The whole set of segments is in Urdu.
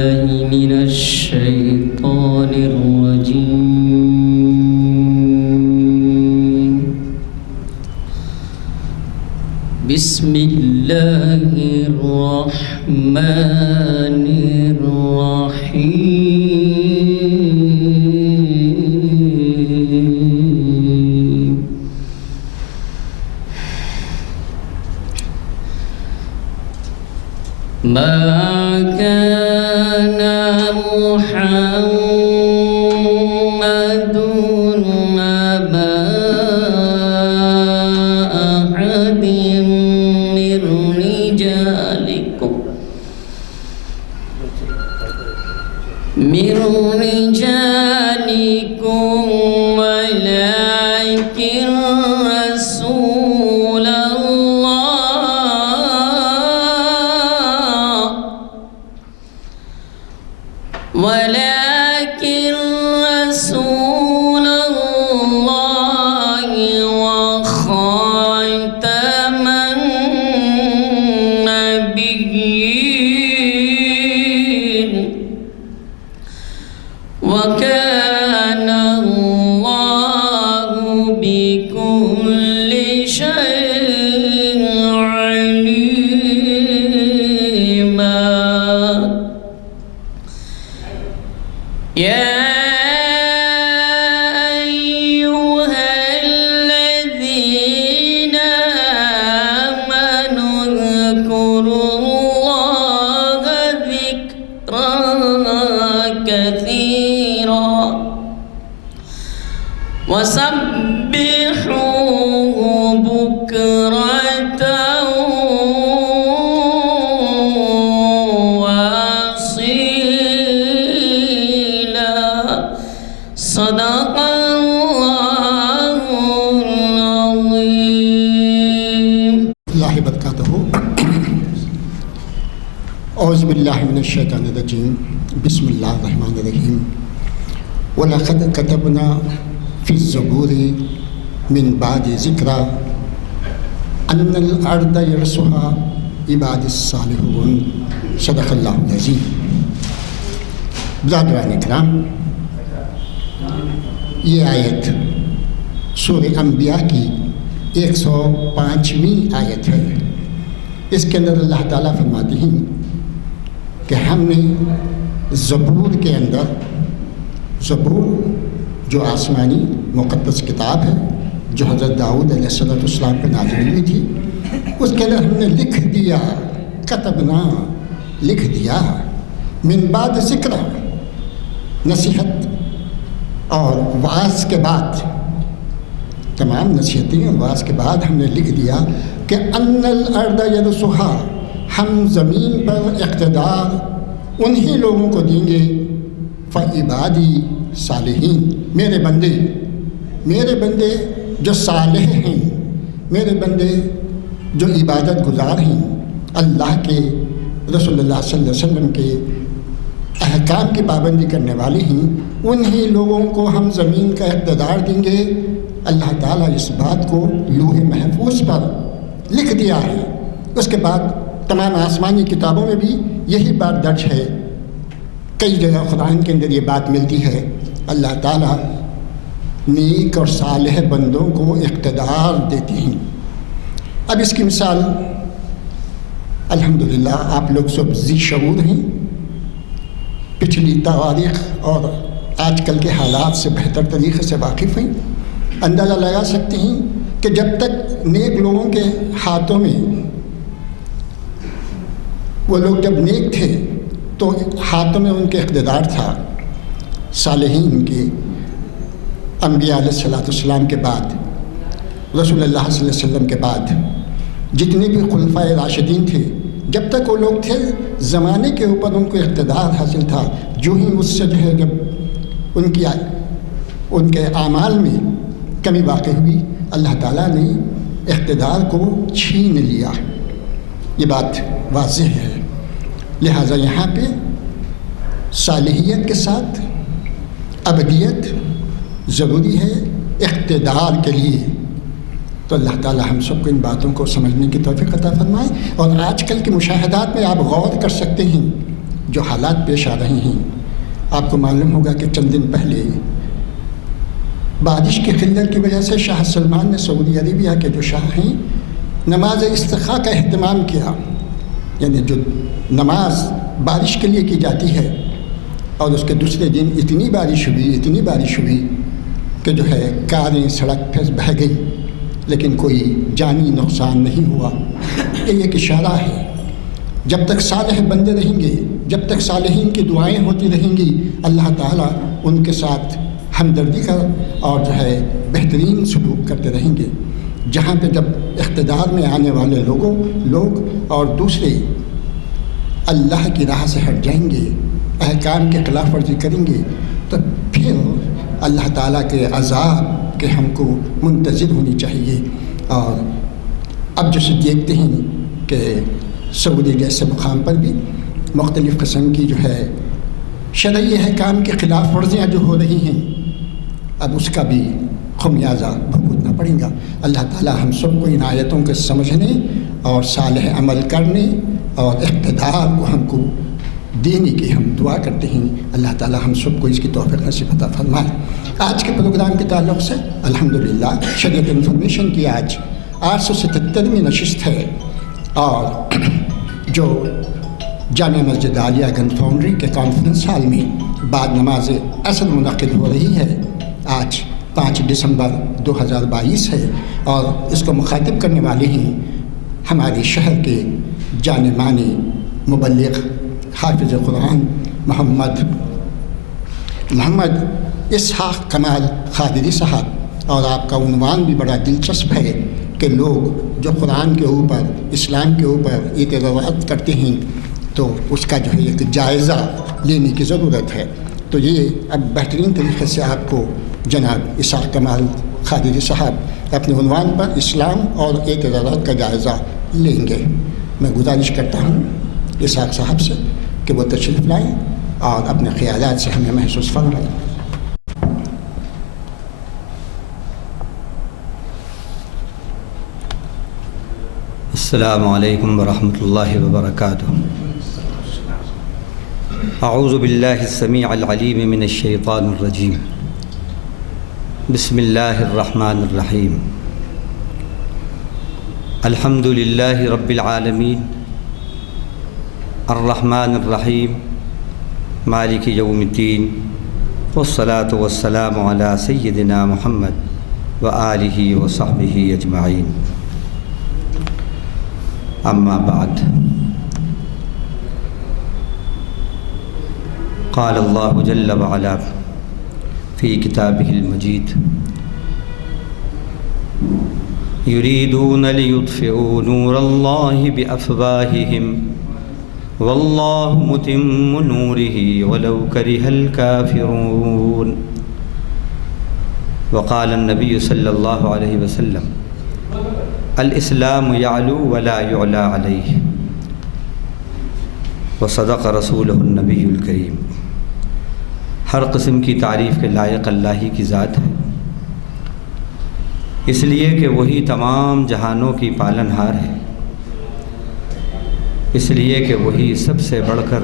من الشيطان الرجيم. بسم الله الرحمن الرحيم. ما كان محمد أبا أحد من رجالكم ولكن رسول الله وخاتم النبيين وكان الله بكل شيء عليما. يا أيها الذين آمنوا اذكروا الله ذكرا كثيرا وسبحوه بكرة صدق الله العظيم. اللہ برکاتہ. اعوذ باللہ من الشیطان الرجیم. بسم اللہ الرحمن الرحیم. وَلَقَدْ كَتَبْنَا فِي الزَّبُورِ مِنْ بَعْدِ ذِكْرَى أَنَّ الْأَرْضَ يَرِثُهَا عِبَادِ الصَّالِحُونَ. صدق اللہ العظیم. برادران اکرام، یہ آیت سورہ انبیاء کی 105ویں آیت ہے. اس کے اندر اللہ تعالیٰ فرماتے ہیں کہ ہم نے زبور کے اندر، زبور جو آسمانی مقدس کتاب ہے جو حضرت داؤد علیہ السلام پر نازل ہوئی تھی، اس کے اندر ہم نے لکھ دیا، کتبنا لکھ دیا، من بعد ذکر، نصیحت اور وعظ کے بعد، تمام نصیحتیں اور وعظ کے بعد ہم نے لکھ دیا کہ ان الارض یرثھا، ہم زمین پر اقتدار انہی لوگوں کو دیں گے، فعبادی صالحین، میرے بندے جو صالح ہیں، میرے بندے جو عبادت گزار ہیں، اللہ کے، رسول اللہ صلی اللہ علیہ وسلم کے احکام کی پابندی کرنے والے ہیں، انہی لوگوں کو ہم زمین کا اقتدار دیں گے. اللہ تعالیٰ اس بات کو لوح محفوظ پر لکھ دیا ہے. اس کے بعد تمام آسمانی کتابوں میں بھی یہی بات درج ہے. کئی جگہ قرآن کے اندر یہ بات ملتی ہے. اللہ تعالیٰ نیک اور صالح بندوں کو اقتدار دیتے ہیں. اب اس کی مثال الحمدللہ آپ لوگ سب ذی شعور ہیں، پچھلی تاریخ اور آج کل کے حالات سے بہتر طریقے سے واقف ہیں. اندازہ لگا سکتے ہیں کہ جب تک نیک لوگوں کے ہاتھوں میں، وہ لوگ جب نیک تھے تو ہاتھوں میں ان کے اقتدار تھا. صالحین کے، انبیاء علیہ السلام کے بعد، رسول اللہ صلی اللہ علیہ وسلم کے بعد جتنے بھی خلفائے راشدین تھے، جب تک وہ لوگ تھے زمانے کے اوپر ان کو اقتدار حاصل تھا. جو ہی اس سے جو ہے جب ان کے اعمال میں کمی واقع ہوئی، اللہ تعالیٰ نے اقتدار کو چھین لیا. یہ بات واضح ہے. لہٰذا یہاں پہ صالحیت کے ساتھ ابدیت ضروری ہے اقتدار کے لیے. تو اللہ تعالیٰ ہم سب کو ان باتوں کو سمجھنے کی توفیق عطا فرمائے. اور آج کل کے مشاہدات میں آپ غور کر سکتے ہیں جو حالات پیش آ رہے ہیں، آپ کو معلوم ہوگا کہ چند دن پہلے بارش کی قلت کی وجہ سے شاہ سلمان نے سعودی عربیہ کے جو شاہ ہیں نماز استسقاء کا اہتمام کیا، یعنی جو نماز بارش کے لیے کی جاتی ہے، اور اس کے دوسرے دن اتنی بارش ہوئی کہ جو ہے کاریں سڑک پہ بہہ گئی، لیکن کوئی جانی نقصان نہیں ہوا۔ یہ ایک اشارہ ہے، جب تک صالح بندے رہیں گے، جب تک صالحین کی دعائیں ہوتی رہیں گی، اللہ تعالیٰ ان کے ساتھ ہمدردی کا اور جو ہے بہترین سلوک کرتے رہیں گے۔ جہاں پہ جب اقتدار میں آنے والے لوگ اور دوسرے اللہ کی راہ سے ہٹ جائیں گے، احکام کی خلاف ورزی کریں گے، تو پھر اللہ تعالیٰ کے عذاب کے ہم کو منتظر ہونی چاہیے۔ اور اب جو دیکھتے ہیں کہ سعودی جیسے مقام پر بھی مختلف قسم کی جو ہے شرعی احکام کی خلاف ورزیاں جو ہو رہی ہیں، اب اس کا بھی خمیازہ بھگتنا پڑے گا۔ اللہ تعالیٰ ہم سب کو ان آیتوں کے سمجھنے اور صالح عمل کرنے اور اقتدار کو ہم کو دینے کی ہم دعا کرتے ہیں۔ اللہ تعالیٰ ہم سب کو اس کی توفیق نصیب عطا فرمائے۔ آج کے پروگرام کے تعلق سے الحمدللہ شریعت انفارمیشن کی آج 877ویں نشست ہے، اور جو جامع مسجد عالیہ گنج فاؤنڈری کے کانفرنس ہال میں بعد نماز عصر منعقد ہو رہی ہے۔ آج 5 دسمبر 2022 ہے، اور اس کو مخاطب کرنے والے ہیں ہمارے شہر کے جانے مانے مبلغ حافظ قرآن محمد اسحاق کمال قادری صاحب، اور آپ کا عنوان بھی بڑا دلچسپ ہے کہ لوگ جو قرآن کے اوپر، اسلام کے اوپر اعتراضات کرتے ہیں تو اس کا جو ہے ایک جائزہ لینے کی ضرورت ہے۔ تو یہ اب بہترین طریقے سے آپ کو جناب اسحاق کمال قادری صاحب اپنے عنوان پر اسلام اور اعتراضات کا جائزہ لیں گے۔ میں گزارش کرتا ہوں اسحاق صاحب سے کہ وہ تشریف لائیں اور اپنے خیالات سے ہمیں محسوس فرمائیں۔ السلام علیکم ورحمۃ اللہ وبرکاتہ۔ اعوذ باللہ السمیع العلیم من الشیطان الرجیم، بسم اللہ الرحمن الرحیم، الحمد للہ رب العالمین، الرحمن الرحیم، مالک یوم الدین، والصلاة والسلام علی سیدنا محمد وآلہ وصحبہ اجمعین۔ اما بعد، قال اللہ جل وعلا فی کتابہ المجید، یریدون لیطفئوا نور اللہ بافواہہم واللہ متم نورہ ولو کرہ الکافرون۔ وقال النبی صلی اللہ علیہ وسلم، الاسلام یعلو ولا یعلی علیہ، وصدق رسولہ النبی الکریم۔ ہر قسم کی تعریف کے لائق اللہ ہی کی ذات ہے، اس لیے کہ وہی تمام جہانوں کی پالن ہار ہے، اس لیے کہ وہی سب سے بڑھ کر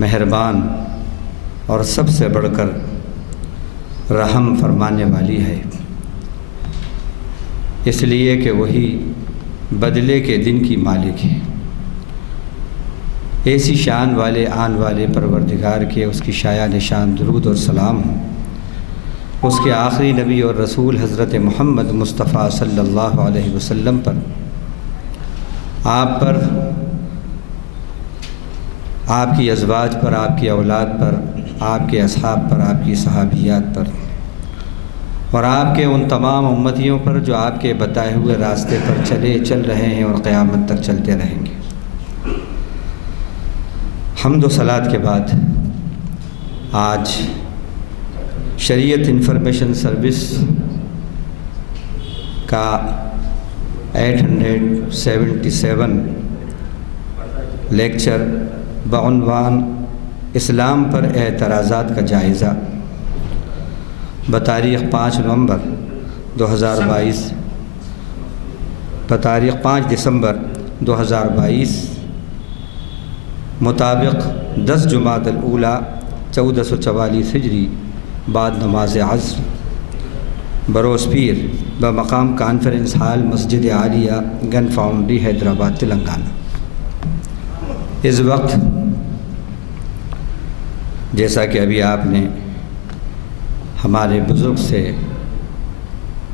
مہربان اور سب سے بڑھ کر رحم فرمانے والی ہے، اس لیے کہ وہی بدلے کے دن کی مالک ہے۔ ایسی شان والے آن والے پروردگار کے اس کی شایع نشان درود اور سلام ہو اس کے آخری نبی اور رسول حضرت محمد مصطفیٰ صلی اللہ علیہ وسلم پر، آپ پر، آپ کی ازواج پر، آپ کی اولاد پر، آپ کے اصحاب پر، آپ کی صحابیات پر، اور آپ کے ان تمام امتیوں پر جو آپ کے بتائے ہوئے راستے پر چل رہے ہیں اور قیامت تک چلتے رہیں گے۔ حمد و صلات کے بعد آج شریعت انفارمیشن سروس کا 877 لیکچر بعنوان اسلام پر اعتراضات کا جائزہ بتاریخ 5 نومبر 2022 بتاریخ 5 دسمبر 2022 مطابق 10 جمادی الاولیٰ 1444 ہجری بعد نماز عصر بروز پیر بمقام کانفرنس ہال مسجد عالیہ گن فاؤنڈری حیدرآباد تلنگانہ۔ اس وقت جیسا کہ ابھی آپ نے ہمارے بزرگ سے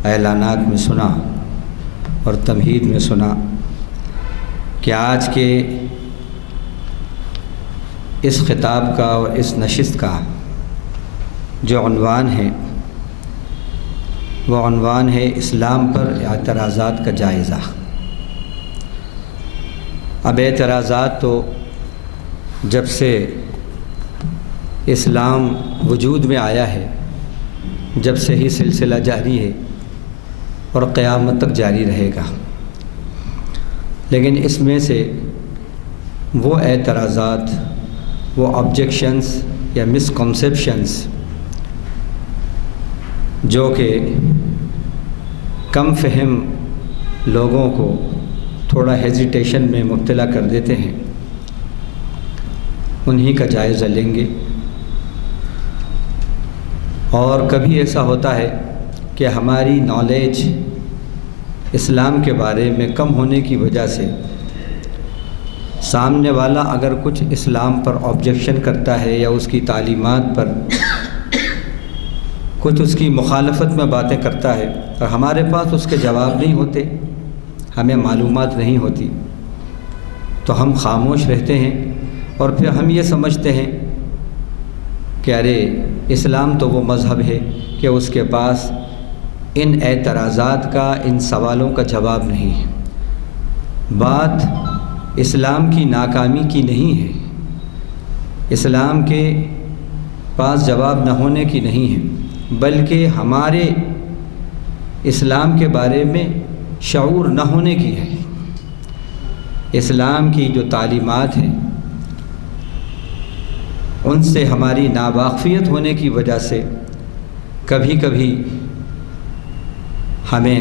اعلانات میں سنا اور تمہید میں سنا کہ آج کے اس خطاب کا اور اس نشست کا جو عنوان ہے وہ عنوان ہے اسلام پر اعتراضات کا جائزہ۔ اب اعتراضات تو جب سے اسلام وجود میں آیا ہے جب سے ہی سلسلہ جاری ہے اور قیامت تک جاری رہے گا، لیکن اس میں سے وہ اعتراضات، وہ آبجیکشنز یا مسکنسیپشنز جو کہ کم فہم لوگوں کو تھوڑا ہیزیٹیشن میں مبتلا کر دیتے ہیں، انہی کا جائزہ لیں گے۔ اور کبھی ایسا ہوتا ہے کہ ہماری نالج اسلام کے بارے میں کم ہونے کی وجہ سے سامنے والا اگر کچھ اسلام پر آبجیکشن کرتا ہے یا اس کی تعلیمات پر کچھ اس کی مخالفت میں باتیں کرتا ہے اور ہمارے پاس اس کے جواب نہیں ہوتے، ہمیں معلومات نہیں ہوتی، تو ہم خاموش رہتے ہیں اور پھر ہم یہ سمجھتے ہیں کہ ارے اسلام تو وہ مذہب ہے کہ اس کے پاس ان اعتراضات کا، ان سوالوں کا جواب نہیں ہے۔ بات اسلام کی ناکامی کی نہیں ہے، اسلام کے پاس جواب نہ ہونے کی نہیں ہے، بلکہ ہمارے اسلام کے بارے میں شعور نہ ہونے کی ہے۔ اسلام کی جو تعلیمات ہیں ان سے ہماری ناواقفیت ہونے کی وجہ سے کبھی کبھی ہمیں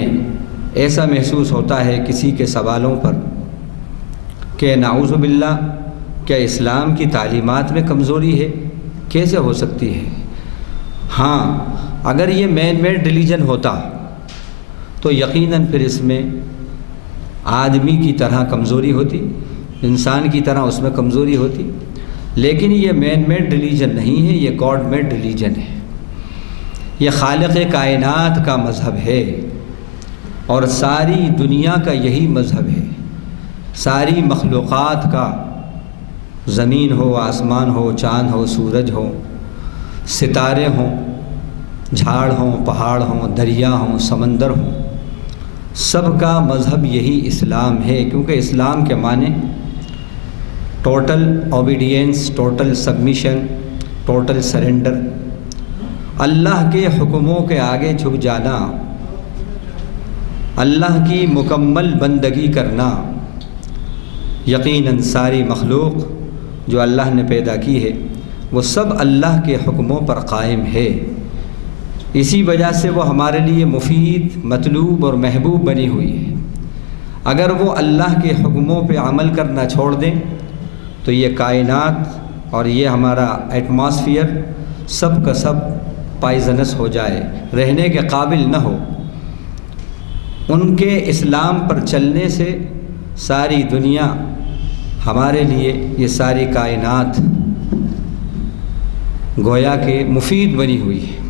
ایسا محسوس ہوتا ہے کسی کے سوالوں پر کہ نعوذ باللہ کیا اسلام کی تعلیمات میں کمزوری ہے؟ کیسے ہو سکتی ہے؟ ہاں، اگر یہ مین میڈ ریلیجن ہوتا تو یقیناً پھر اس میں آدمی کی طرح کمزوری ہوتی، انسان کی طرح اس میں کمزوری ہوتی، لیکن یہ مین میڈ ریلیجن نہیں ہے، یہ گاڈ میڈ ریلیجن ہے، یہ خالق کائنات کا مذہب ہے اور ساری دنیا کا یہی مذہب ہے۔ ساری مخلوقات کا، زمین ہو، آسمان ہو، چاند ہو، سورج ہو، ستارے ہوں، جھاڑ ہوں، پہاڑ ہوں، دریا ہوں، سمندر ہوں، سب کا مذہب یہی اسلام ہے، کیونکہ اسلام کے معنی total obedience, total submission, total surrender, اللہ کے حکموں کے آگے جھک جانا، اللہ کی مکمل بندگی کرنا۔ یقیناً ساری مخلوق جو اللہ نے پیدا کی ہے وہ سب اللہ کے حکموں پر قائم ہے، اسی وجہ سے وہ ہمارے لیے مفید، مطلوب اور محبوب بنی ہوئی ہے۔ اگر وہ اللہ کے حکموں پہ عمل کرنا چھوڑ دیں تو یہ کائنات اور یہ ہمارا ایٹماسفیئر سب کا سب پائزنس ہو جائے، رہنے کے قابل نہ ہو۔ ان کے اسلام پر چلنے سے ساری دنیا، ہمارے لیے یہ ساری کائنات گویا کہ مفید بنی ہوئی ہے۔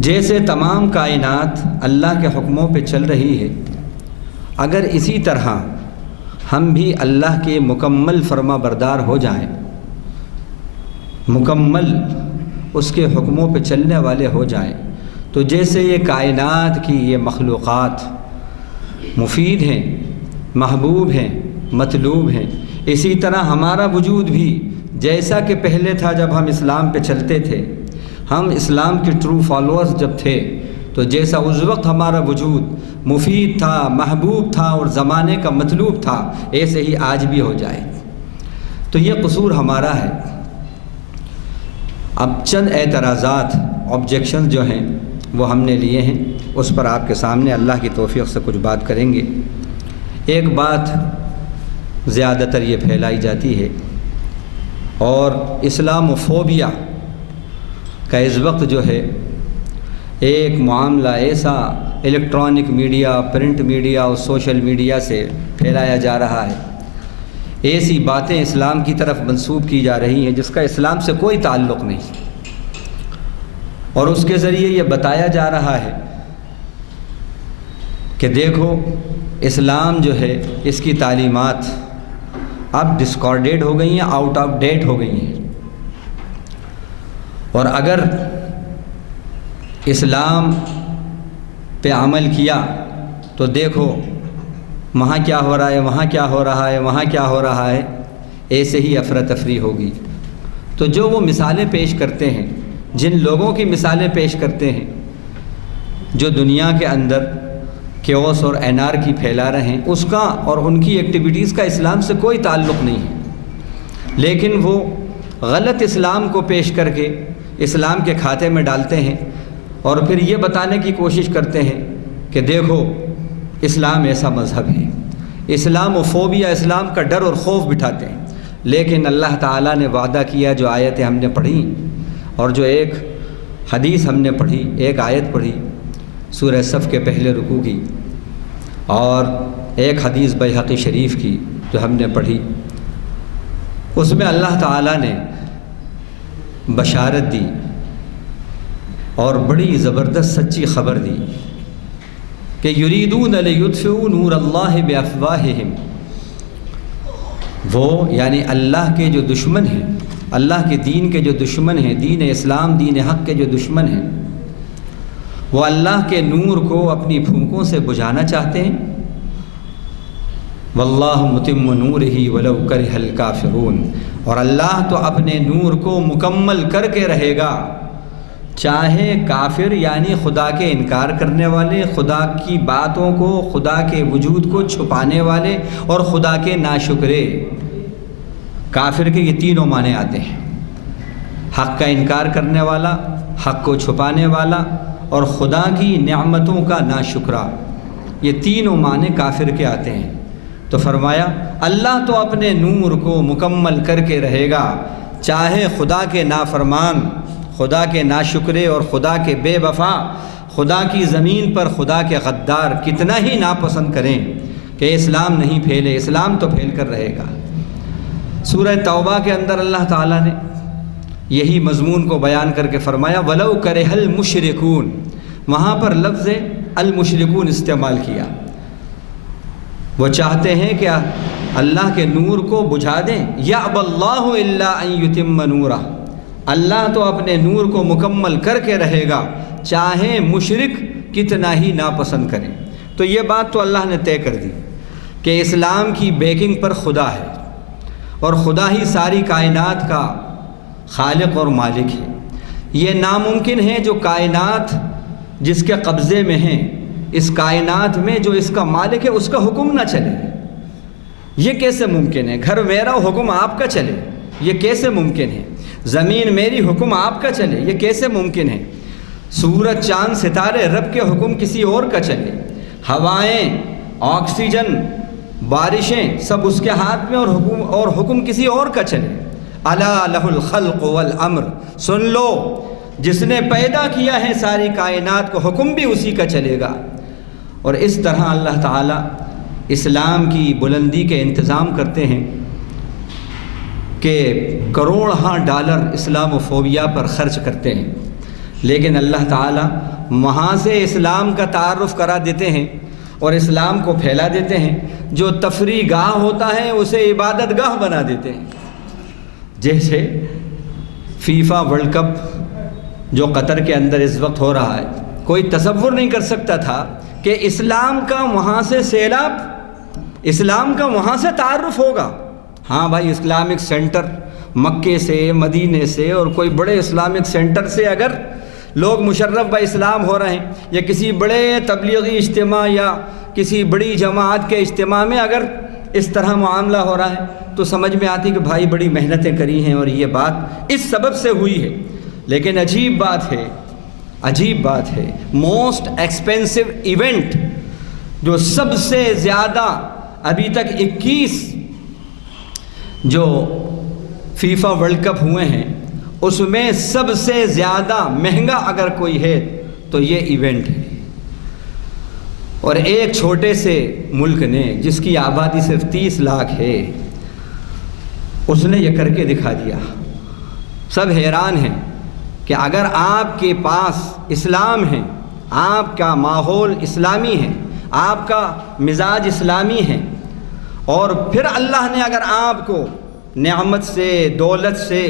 جیسے تمام کائنات اللہ کے حکموں پہ چل رہی ہے، اگر اسی طرح ہم بھی اللہ کے مکمل فرما بردار ہو جائیں، مکمل اس کے حکموں پہ چلنے والے ہو جائیں، تو جیسے یہ کائنات کی یہ مخلوقات مفید ہیں، محبوب ہیں، مطلوب ہیں، اسی طرح ہمارا وجود بھی جیسا کہ پہلے تھا جب ہم اسلام پہ چلتے تھے، ہم اسلام کے ٹرو فالوورز جب تھے، تو جیسا اس وقت ہمارا وجود مفید تھا، محبوب تھا اور زمانے کا مطلوب تھا، ایسے ہی آج بھی ہو جائے۔ تو یہ قصور ہمارا ہے۔ اب چند اعتراضات، آبجیکشنز جو ہیں وہ ہم نے لیے ہیں، اس پر آپ کے سامنے اللہ کی توفیق سے کچھ بات کریں گے۔ ایک بات زیادہ تر یہ پھیلائی جاتی ہے، اور اسلاموفوبیا کا اس وقت جو ہے ایک معاملہ ایسا الیکٹرانک میڈیا، پرنٹ میڈیا اور سوشل میڈیا سے پھیلایا جا رہا ہے، ایسی باتیں اسلام کی طرف منسوب کی جا رہی ہیں جس کا اسلام سے کوئی تعلق نہیں، اور اس کے ذریعے یہ بتایا جا رہا ہے کہ دیکھو اسلام جو ہے اس کی تعلیمات اب ڈسکارڈیڈ ہو گئی ہیں، آؤٹ آف ڈیٹ ہو گئی ہیں، اور اگر اسلام پہ عمل کیا تو دیکھو وہاں کیا ہو رہا ہے، وہاں کیا ہو رہا ہے، وہاں کیا ہو رہا ہے، ایسے ہی افراتفری ہوگی۔ تو جو وہ مثالیں پیش کرتے ہیں، جن لوگوں کی مثالیں پیش کرتے ہیں جو دنیا کے اندر کیوس اور انارکی پھیلا رہے ہیں، اس کا اور ان کی ایکٹیویٹیز کا اسلام سے کوئی تعلق نہیں ہے، لیکن وہ غلط اسلام کو پیش کر کے اسلام کے کھاتے میں ڈالتے ہیں، اور پھر یہ بتانے کی کوشش کرتے ہیں کہ دیکھو اسلام ایسا مذہب ہے، اسلاموفوبیا، اسلام کا ڈر اور خوف بٹھاتے ہیں۔ لیکن اللہ تعالیٰ نے وعدہ کیا، جو آیتیں ہم نے پڑھی اور جو ایک حدیث ہم نے پڑھی، ایک آیت پڑھی سورہ صف کے پہلے رکوع کی، اور ایک حدیث بیہقی شریف کی جو ہم نے پڑھی، اس میں اللہ تعالیٰ نے بشارت دی اور بڑی زبردست سچی خبر دی کہ یریدون لیطفئوا نور اللہ بافواہہم، وہ یعنی اللہ کے جو دشمن ہیں، اللہ کے دین کے جو دشمن ہیں، دین اسلام، دین حق کے جو دشمن ہیں، وہ اللہ کے نور کو اپنی پھونکوں سے بجھانا چاہتے ہیں۔ واللہ متم نورہ ولو کرہ الکافرون، اور اللہ تو اپنے نور کو مکمل کر کے رہے گا، چاہے کافر یعنی خدا کے انکار کرنے والے، خدا کی باتوں کو، خدا کے وجود کو چھپانے والے، اور خدا کے ناشکرے۔ کافر کے یہ تینوں معنی آتے ہیں، حق کا انکار کرنے والا، حق کو چھپانے والا، اور خدا کی نعمتوں کا ناشکرا، یہ تینوں معنی کافر کے آتے ہیں۔ تو فرمایا اللہ تو اپنے نور کو مکمل کر کے رہے گا، چاہے خدا کے نافرمان، خدا کے ناشکرے اور خدا کے بے وفا، خدا کی زمین پر خدا کے غدار کتنا ہی ناپسند کریں کہ اسلام نہیں پھیلے، اسلام تو پھیل کر رہے گا۔ سورہ توبہ کے اندر اللہ تعالیٰ نے یہی مضمون کو بیان کر کے فرمایا وَلَوْ كَرِهَ الْمُشْرِكُونَ، وہاں پر لفظ المشرکون استعمال کیا۔ وہ چاہتے ہیں کہ اللہ کے نور کو بجھا دیں، يَأْبَى اللَّهُ إِلَّا أَن يُتِمَّ نُورَهُ، اللہ تو اپنے نور کو مکمل کر کے رہے گا، چاہے مشرک کتنا ہی ناپسند کریں۔ تو یہ بات تو اللہ نے طے کر دی کہ اسلام کی بیکنگ پر خدا ہے، اور خدا ہی ساری کائنات کا خالق اور مالک ہے۔ یہ ناممکن ہے جو کائنات جس کے قبضے میں ہیں، اس کائنات میں جو اس کا مالک ہے اس کا حکم نہ چلے، یہ کیسے ممکن ہے؟ گھر میرا حکم آپ کا چلے، یہ کیسے ممکن ہے؟ زمین میری حکم آپ کا چلے، یہ کیسے ممکن ہے؟ سورج چاند ستارے رب کے حکم کسی اور کا چلے، ہوائیں، آکسیجن، بارشیں سب اس کے ہاتھ میں، اور حکم کسی اور کا چلے۔ الا لہ الخلق والامر، سن لو جس نے پیدا کیا ہے ساری کائنات کو، حکم بھی اسی کا چلے گا۔ اور اس طرح اللہ تعالیٰ اسلام کی بلندی کے انتظام کرتے ہیں کہ کروڑہا ڈالر اسلاموفوبیا پر خرچ کرتے ہیں، لیکن اللہ تعالیٰ وہاں سے اسلام کا تعارف کرا دیتے ہیں اور اسلام کو پھیلا دیتے ہیں۔ جو تفریح گاہ ہوتا ہے اسے عبادت گاہ بنا دیتے ہیں۔ جیسے فیفا ورلڈ کپ جو قطر کے اندر اس وقت ہو رہا ہے، کوئی تصور نہیں کر سکتا تھا کہ اسلام کا وہاں سے سیلاب، اسلام کا وہاں سے تعارف ہوگا۔ ہاں بھائی، اسلامک سینٹر مکے سے، مدینے سے اور کوئی بڑے اسلامک سینٹر سے اگر لوگ مشرف با اسلام ہو رہے ہیں، یا کسی بڑے تبلیغی اجتماع یا کسی بڑی جماعت کے اجتماع میں اگر اس طرح معاملہ ہو رہا ہے تو سمجھ میں آتی کہ بھائی بڑی محنتیں کری ہیں اور یہ بات اس سبب سے ہوئی ہے۔ لیکن عجیب بات ہے، موسٹ ایکسپینسو ایونٹ جو سب سے زیادہ ابھی تک 21 جو فیفا ورلڈ کپ ہوئے ہیں اس میں سب سے زیادہ مہنگا اگر کوئی ہے تو یہ ایونٹ ہے، اور ایک چھوٹے سے ملک نے جس کی آبادی صرف 30 لاکھ ہے اس نے یہ کر کے دکھا دیا۔ سب حیران ہیں کہ اگر آپ کے پاس اسلام ہے، آپ کا ماحول اسلامی ہے، آپ کا مزاج اسلامی ہے، اور پھر اللہ نے اگر آپ کو نعمت سے دولت سے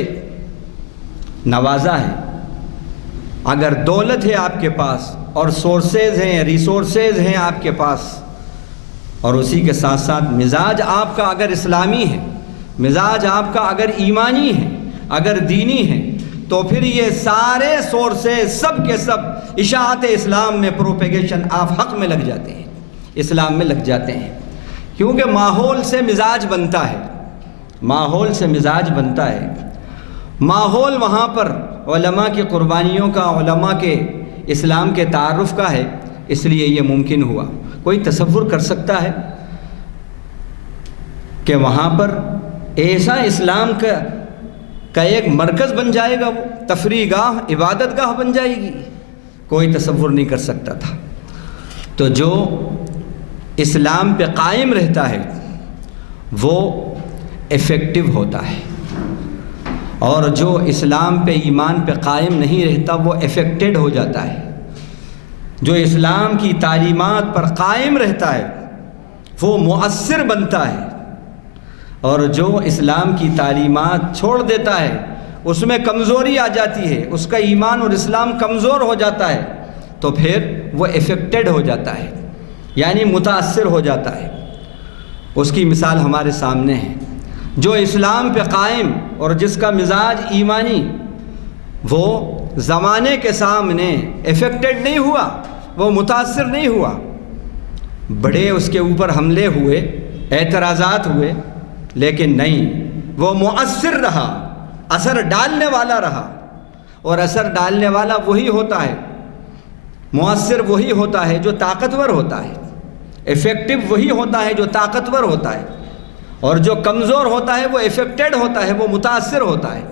نوازا ہے، اگر دولت ہے آپ کے پاس اور سورسز ہیں، ریسورسز ہیں آپ کے پاس، اور اسی کے ساتھ ساتھ مزاج آپ کا اگر اسلامی ہے، مزاج آپ کا اگر ایمانی ہے، اگر دینی ہے، تو پھر یہ سارے سورسز سب کے سب اشاعت اسلام میں پروپیگیشن آف حق میں لگ جاتے ہیں، اسلام میں لگ جاتے ہیں، کیونکہ ماحول سے مزاج بنتا ہے، ماحول سے مزاج بنتا ہے۔ ماحول وہاں پر علماء کی قربانیوں کا، علماء کے اسلام کے تعارف کا ہے، اس لیے یہ ممکن ہوا۔ کوئی تصور کر سکتا ہے کہ وہاں پر ایسا اسلام کا ایک مرکز بن جائے گا، وہ تفریح گاہ، عبادت گاہ بن جائے گی؟ کوئی تصور نہیں کر سکتا تھا۔ تو جو اسلام پہ قائم رہتا ہے وہ ایفیکٹو ہوتا ہے، اور جو اسلام پہ ایمان پہ قائم نہیں رہتا وہ افیکٹڈ ہو جاتا ہے۔ جو اسلام کی تعلیمات پر قائم رہتا ہے وہ مؤثر بنتا ہے، اور جو اسلام کی تعلیمات چھوڑ دیتا ہے اس میں کمزوری آ جاتی ہے، اس کا ایمان اور اسلام کمزور ہو جاتا ہے، تو پھر وہ افیکٹڈ ہو جاتا ہے، یعنی متاثر ہو جاتا ہے۔ اس کی مثال ہمارے سامنے ہے۔ جو اسلام پہ قائم اور جس کا مزاج ایمانی، وہ زمانے کے سامنے افیکٹڈ نہیں ہوا، وہ متاثر نہیں ہوا۔ بڑے اس کے اوپر حملے ہوئے، اعتراضات ہوئے، لیکن نہیں، وہ مؤثر رہا، اثر ڈالنے والا رہا، اور اثر ڈالنے والا وہی ہوتا ہے، مؤثر وہی ہوتا ہے جو طاقتور ہوتا ہے، افیکٹو وہی ہوتا ہے جو طاقتور ہوتا ہے، اور جو کمزور ہوتا ہے وہ افیکٹڈ ہوتا ہے، وہ متاثر ہوتا ہے۔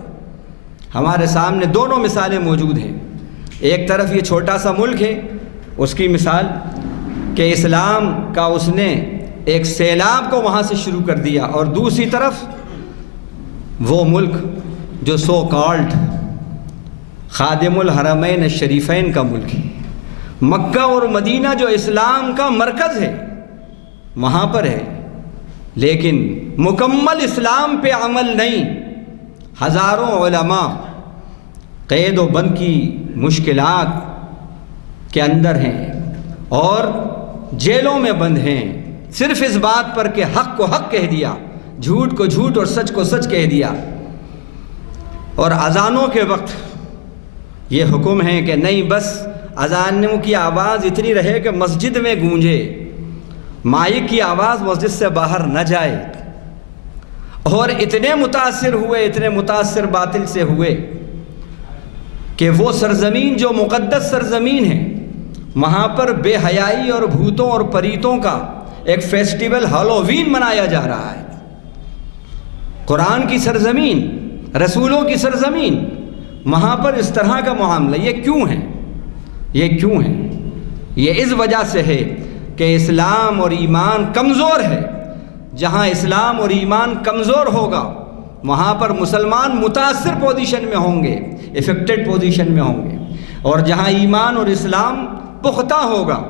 ہمارے سامنے دونوں مثالیں موجود ہیں۔ ایک طرف یہ چھوٹا سا ملک ہے، اس کی مثال کہ اسلام کا اس نے ایک سیلاب کو وہاں سے شروع کر دیا، اور دوسری طرف وہ ملک جو سو کالڈ خادم الحرمین الشریفین کا ملک ہے، مکہ اور مدینہ جو اسلام کا مرکز ہے وہاں پر ہے، لیکن مکمل اسلام پہ عمل نہیں۔ ہزاروں علماء قید و بند کی مشکلات کے اندر ہیں اور جیلوں میں بند ہیں، صرف اس بات پر کہ حق کو حق کہہ دیا، جھوٹ کو جھوٹ اور سچ کو سچ کہہ دیا۔ اور اذانوں کے وقت یہ حکم ہے کہ نہیں، بس اذانوں کی آواز اتنی رہے کہ مسجد میں گونجے، مائک کی آواز مسجد سے باہر نہ جائے۔ اور اتنے متاثر ہوئے، اتنے متاثر باطل سے ہوئے کہ وہ سرزمین جو مقدس سرزمین ہے، وہاں پر بے حیائی اور بھوتوں اور پریتوں کا ایک فیسٹیول ہالووین منایا جا رہا ہے۔ قرآن کی سرزمین، رسولوں کی سرزمین، وہاں پر اس طرح کا معاملہ، یہ کیوں ہے؟ یہ کیوں ہے؟ یہ اس وجہ سے ہے کہ اسلام اور ایمان کمزور ہے۔ جہاں اسلام اور ایمان کمزور ہوگا وہاں پر مسلمان متاثر پوزیشن میں ہوں گے، افیکٹڈ پوزیشن میں ہوں گے، اور جہاں ایمان اور اسلام پختہ ہوگا،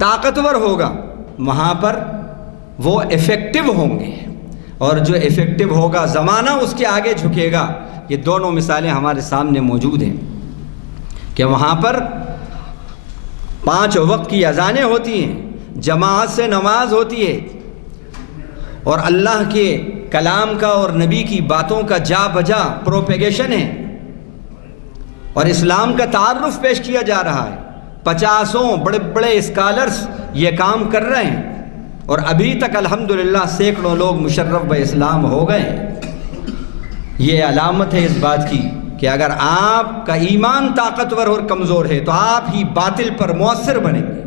طاقتور ہوگا، وہاں پر وہ افیکٹو ہوں گے، اور جو افیکٹو ہوگا زمانہ اس کے آگے جھکے گا۔ یہ دونوں مثالیں ہمارے سامنے موجود ہیں کہ وہاں پر 5 وقت کی اذانیں ہوتی ہیں، جماعت سے نماز ہوتی ہے، اور اللہ کے کلام کا اور نبی کی باتوں کا جا بجا پروپیگیشن ہے، اور اسلام کا تعارف پیش کیا جا رہا ہے۔ 50 بڑے بڑے اسکالرز یہ کام کر رہے ہیں، اور ابھی تک الحمدللہ سینکڑوں لوگ مشرف بہ اسلام ہو گئے ہیں۔ یہ علامت ہے اس بات کی کہ اگر آپ کا ایمان طاقتور اور کمزور ہے تو آپ ہی باطل پر مؤثر بنیں گے،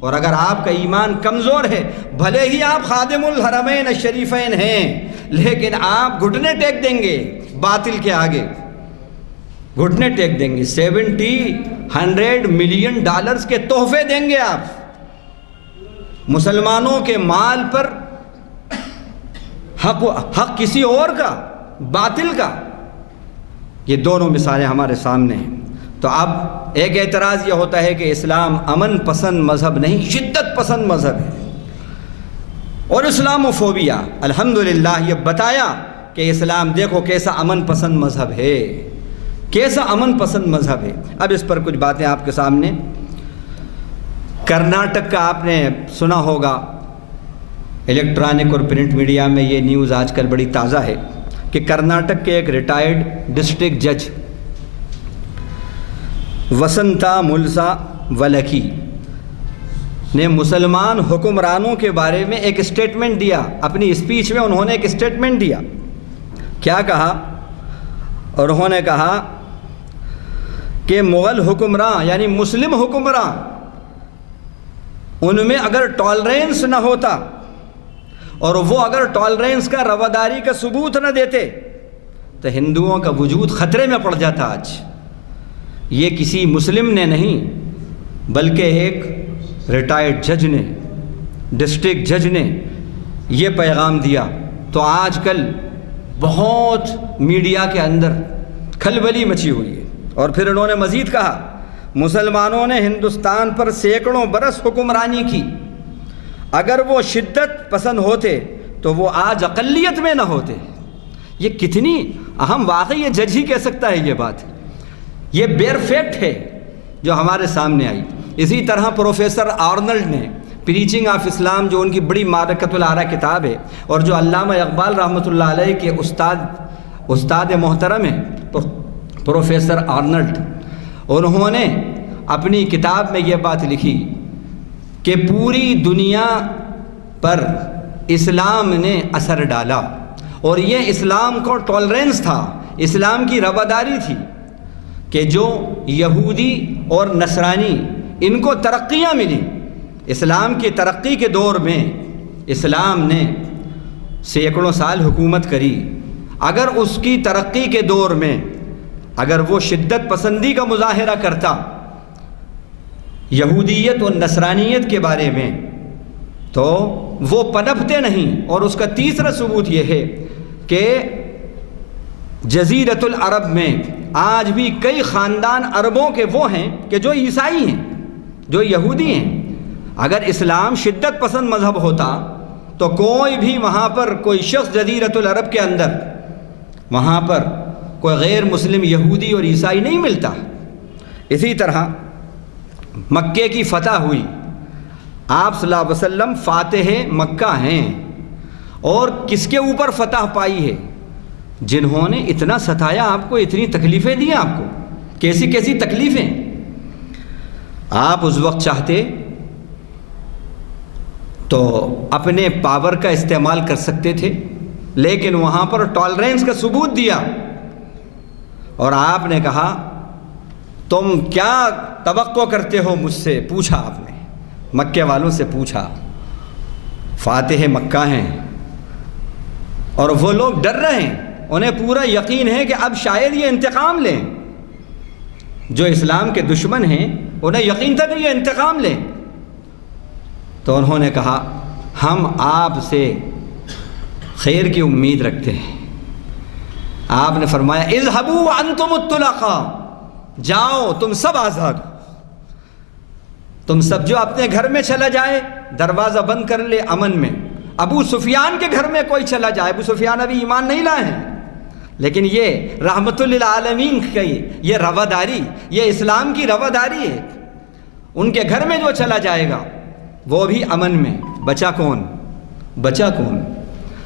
اور اگر آپ کا ایمان کمزور ہے، بھلے ہی آپ خادم الحرمین الشریفین ہیں، لیکن آپ گھٹنے ٹیک دیں گے باطل کے آگے، گھٹنے ٹیک دیں گے. 100 ملین ڈالرز کے تحفے دیں گے آپ مسلمانوں کے مال پر، حق کسی اور کا، باطل کا. یہ دونوں مثالیں ہمارے سامنے ہیں. تو اب ایک اعتراض یہ ہوتا ہے کہ اسلام امن پسند مذہب نہیں، شدت پسند مذہب ہے. اور اسلاموفوبیا، الحمدللہ یہ بتایا کہ اسلام دیکھو کیسا امن پسند مذہب ہے، کیسا امن پسند مذہب ہے. اب اس پر کچھ باتیں آپ کے سامنے. کرناٹک کا آپ نے سنا ہوگا، الیکٹرانک اور پرنٹ میڈیا میں یہ نیوز آج کل بڑی تازہ ہے کہ کرناٹک کے ایک ریٹائرڈ ڈسٹرکٹ جج وسنتا ملسا ولکی نے مسلمان حکمرانوں کے بارے میں ایک اسٹیٹمنٹ دیا. اپنی اسپیچ میں انہوں نے ایک اسٹیٹمنٹ دیا. کیا کہا؟ اور انہوں نے کہا کہ مغل حکمراں یعنی مسلم حکمراں، ان میں اگر ٹالرنس نہ ہوتا اور وہ اگر ٹالرنس کا رواداری کا ثبوت نہ دیتے تو ہندوؤں کا وجود خطرے میں پڑ جاتا. آج یہ کسی مسلم نے نہیں بلکہ ایک ریٹائرڈ جج نے، ڈسٹرکٹ جج نے یہ پیغام دیا. تو آج کل بہت میڈیا کے اندر کھلبلی مچی ہوئی ہے. اور پھر انہوں نے مزید کہا مسلمانوں نے ہندوستان پر سینکڑوں برس حکمرانی کی، اگر وہ شدت پسند ہوتے تو وہ آج اقلیت میں نہ ہوتے. یہ کتنی اہم، واقعی یہ جج ہی کہہ سکتا ہے یہ بات. یہ بیر فیکٹ ہے جو ہمارے سامنے آئی. اسی طرح پروفیسر آرنلڈ نے پریچنگ آف اسلام، جو ان کی بڑی معرکۃ الآراء کتاب ہے اور جو علامہ اقبال رحمۃ اللہ علیہ کے استاد محترم ہیں پروفیسر آرنلڈ، انہوں نے اپنی کتاب میں یہ بات لکھی کہ پوری دنیا پر اسلام نے اثر ڈالا اور یہ اسلام کو ٹالرنس تھا، اسلام کی رواداری تھی کہ جو یہودی اور نصرانی ان کو ترقیاں ملی. اسلام کی ترقی کے دور میں اسلام نے سینکڑوں سال حکومت کری. اگر اس کی ترقی کے دور میں اگر وہ شدت پسندی کا مظاہرہ کرتا یہودیت اور نصرانیت کے بارے میں تو وہ پنپتے نہیں. اور اس کا تیسرا ثبوت یہ ہے کہ جزیرۃ العرب میں آج بھی کئی خاندان عربوں کے وہ ہیں کہ جو عیسائی ہیں، جو یہودی ہیں. اگر اسلام شدت پسند مذہب ہوتا تو کوئی بھی وہاں پر کوئی شخص جزیرۃ العرب کے اندر وہاں پر کوئی غیر مسلم یہودی اور عیسائی نہیں ملتا. اسی طرح مکے کی فتح ہوئی، آپ صلی اللہ علیہ وسلم فاتح مکہ ہیں. اور کس کے اوپر فتح پائی ہے؟ جنہوں نے اتنا ستایا آپ کو، اتنی تکلیفیں دی آپ کو. کیسی کیسی تکلیفیں. آپ اس وقت چاہتے تو اپنے پاور کا استعمال کر سکتے تھے، لیکن وہاں پر ٹالرنس کا ثبوت دیا اور آپ نے کہا تم کیا توقع کرتے ہو مجھ سے. پوچھا آپ نے، مکے والوں سے پوچھا. فاتح مکہ ہیں اور وہ لوگ ڈر رہے ہیں، انہیں پورا یقین ہے کہ اب شاید یہ انتقام لیں. جو اسلام کے دشمن ہیں انہیں یقین تھا کہ یہ انتقام لیں. تو انہوں نے کہا ہم آپ سے خیر کی امید رکھتے ہیں. آپ نے فرمایا اذهبوا وانتم الطلقاء، جاؤ تم سب آزاد ہو. تم سب جو اپنے گھر میں چلا جائے دروازہ بند کر لے امن میں. ابو سفیان کے گھر میں کوئی چلا جائے، ابو سفیان ابھی ایمان نہیں لائے ہیں، لیکن یہ رحمت للعالمین کی یہ رواداری، یہ اسلام کی رواداری ہے. ان کے گھر میں جو چلا جائے گا وہ بھی امن میں. بچا کون؟ بچا کون؟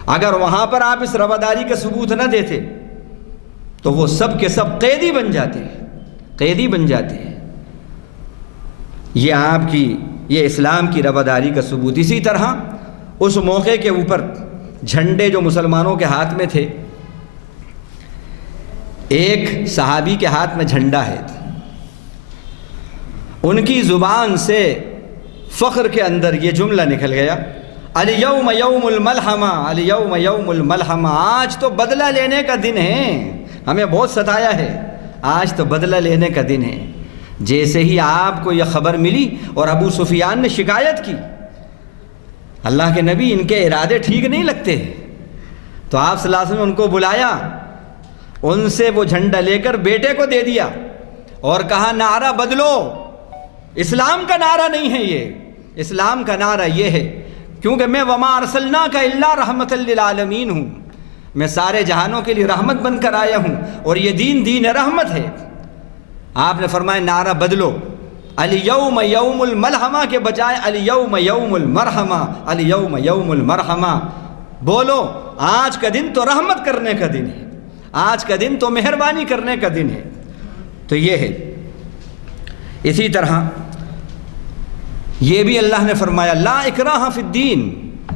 اگر وہاں پر آپ اس رواداری کا ثبوت نہ دیتے تو وہ سب کے سب قیدی بن جاتے، قیدی بن جاتے ہیں. یہ آپ کی، یہ اسلام کی رواداری کا ثبوت. اسی طرح اس موقع کے اوپر جھنڈے جو مسلمانوں کے ہاتھ میں تھے، ایک صحابی کے ہاتھ میں جھنڈا ہے، ان کی زبان سے فخر کے اندر یہ جملہ نکل گیا الیوم یوم الملحمہ، الیوم یوم الملحمہ، آج تو بدلہ لینے کا دن ہے، ہمیں بہت ستایا ہے، آج تو بدلہ لینے کا دن ہے۔ جیسے ہی آپ کو یہ خبر ملی اور ابو سفیان نے شکایت کی، اللہ کے نبی ان کے ارادے ٹھیک نہیں لگتے، تو آپ صلی اللہ علیہ وسلم نے ان کو بلایا، ان سے وہ جھنڈا لے کر بیٹے کو دے دیا اور کہا نعرہ بدلو، اسلام کا نعرہ نہیں ہے یہ، اسلام کا نعرہ یہ ہے، کیونکہ میں وما ارسلناک الا رحمۃ للعالمین ہوں، میں سارے جہانوں کے لیے رحمت بن کر آیا ہوں، اور یہ دین رحمت ہے۔ آپ نے فرمایا نعرہ بدلو، الیوم یوم الملحمہ کے بجائے الیوم یوم المرحمہ، الیوم یوم المرحمہ، بولو آج کا دن تو رحمت کرنے کا دن ہے، آج کا دن تو مہربانی کرنے کا دن ہے۔ تو یہ ہے۔ اسی طرح یہ بھی اللہ نے فرمایا لا اکراہ فی الدین،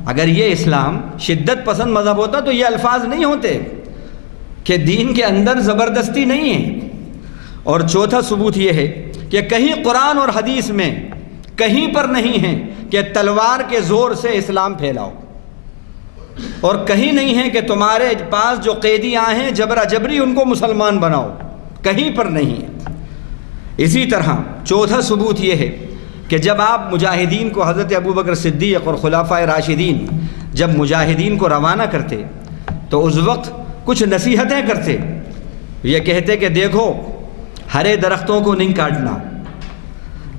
اگر یہ اسلام شدت پسند مذہب ہوتا تو یہ الفاظ نہیں ہوتے کہ دین کے اندر زبردستی نہیں ہے۔ اور چوتھا ثبوت یہ ہے کہ کہیں قرآن اور حدیث میں کہیں پر نہیں ہے کہ تلوار کے زور سے اسلام پھیلاؤ، اور کہیں نہیں ہے کہ تمہارے پاس جو قیدی آئے ہیں جبرا جبری ان کو مسلمان بناؤ، کہیں پر نہیں ہے۔ اسی طرح چوتھا ثبوت یہ ہے کہ جب آپ مجاہدین کو، حضرت ابوبکر صدیق اور خلفائے راشدین جب مجاہدین کو روانہ کرتے تو اس وقت کچھ نصیحتیں کرتے، یہ کہتے کہ دیکھو ہرے درختوں کو نہیں کاٹنا،